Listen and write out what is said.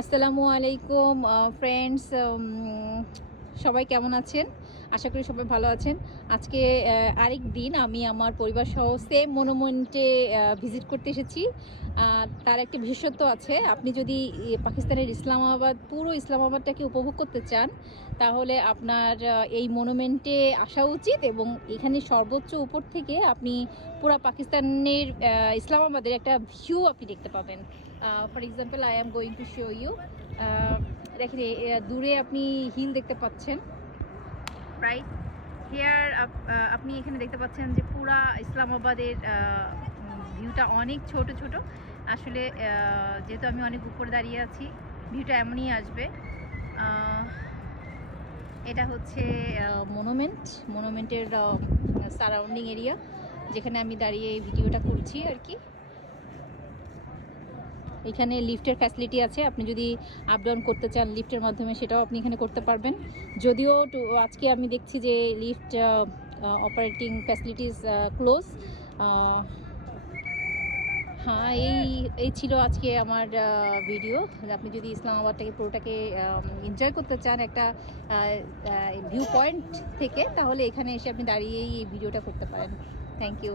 আসসালামু আলাইকুম ফ্রেন্ডস, সবাই কেমন আছেন? আশা করি সবাই ভালো আছেন। আজকে আরেক দিন আমি আমার পরিবার সহ সেম মনুমেন্টে ভিজিট করতে এসেছি। তার একটা বিশেষত্ব আছে। আপনি যদি পাকিস্তানের ইসলামাবাদ, পুরো ইসলামাবাদটাকে উপভোগ করতে চান, তাহলে আপনার এই মনুমেন্টে আসা উচিত এবং এখানে সর্বোচ্চ উপর থেকে আপনি পুরো পাকিস্তানের ইসলামাবাদের একটা ভিউ আপনি দেখতে পাবেন। For example, I am going to show you. দেখেন, দূরে আপনি হিল দেখতে পাচ্ছেন, রাইট হিয়ার। আপনি এখানে দেখতে পাচ্ছেন যে পুরা ইসলামাবাদের ভিউটা অনেক ছোট ছোট। আসলে যেহেতু আমি অনেক উপরে দাঁড়িয়ে আছি, ভিউটা এমনই আসবে। এটা হচ্ছে মনুমেন্টের সারাউন্ডিং এরিয়া, যেখানে আমি দাঁড়িয়ে এই ভিডিওটা করছি আর কি। এখানে লিফটের ফ্যাসিলিটি আছে, আপনি যদি আপ ডাউন করতে চান লিফটের মাধ্যমে সেটাও আপনি এখানে করতে পারবেন। যদিও আজকে আমি দেখছি যে লিফট অপারেটিং ফ্যাসিলিটিস ক্লোজ। হ্যাঁ, এই ছিল আজকে আমার ভিডিও। আপনি যদি ইসলামাবাদটাকে পুরোটাকে এনজয় করতে চান একটা ভিউ পয়েন্ট থেকে, তাহলে এখানে এসে আপনি দাঁড়িয়েই এই ভিডিওটা করতে পারেন। Thank you.